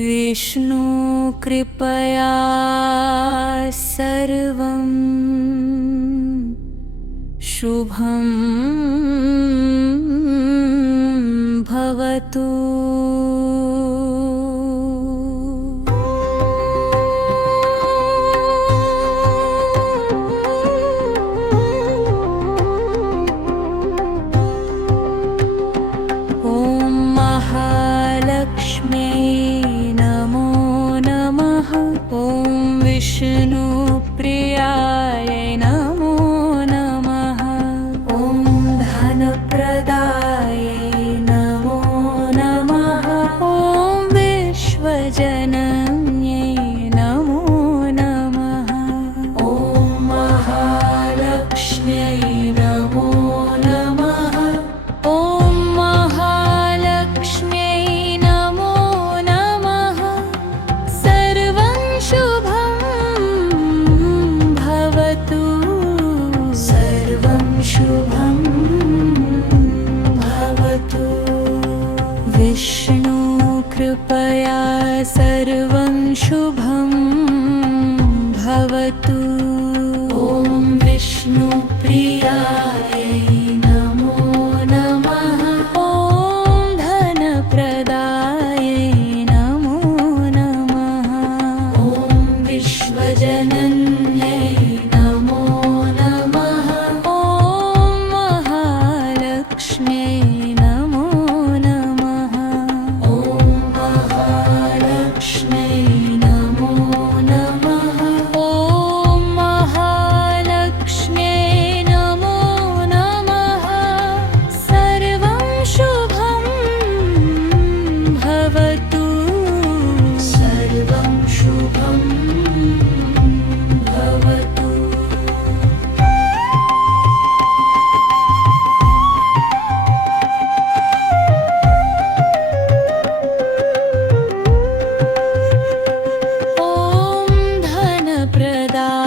विष्णुकृपया सर्वं शुभं भवतु। ॐ महालक्ष्म्यै नमो नमः। ॐ विष्णुप्रियायै नमो नमः। ॐ धनप्रदायै नमो नमः। ॐ विश्वजनन्यै नमो नमः। ॐ महालक्ष्म्यै नमो नमः। ॐ महालक्ष्म्यै नमो नमः। सर्वं शुभं भवतु। सर्वं शुभं भवतु। विष्णुकृपया सर्वं शुभं भवतु। ॐ विष्णुप्रियायै नमो नमः। ॐ धनप्रदायै नमो नमः। ॐ विश्वजनन्यै नमो नमः। ॐ महालक्ष्म्यै नमो नमः। ॐ महालक्ष्म्यै नमो नमः। ॐ महालक्ष्म्यै नमो नमः। सर्वं शुभं भवतु। सर्वं शुभं भवतु। ॐ धनप्रदायै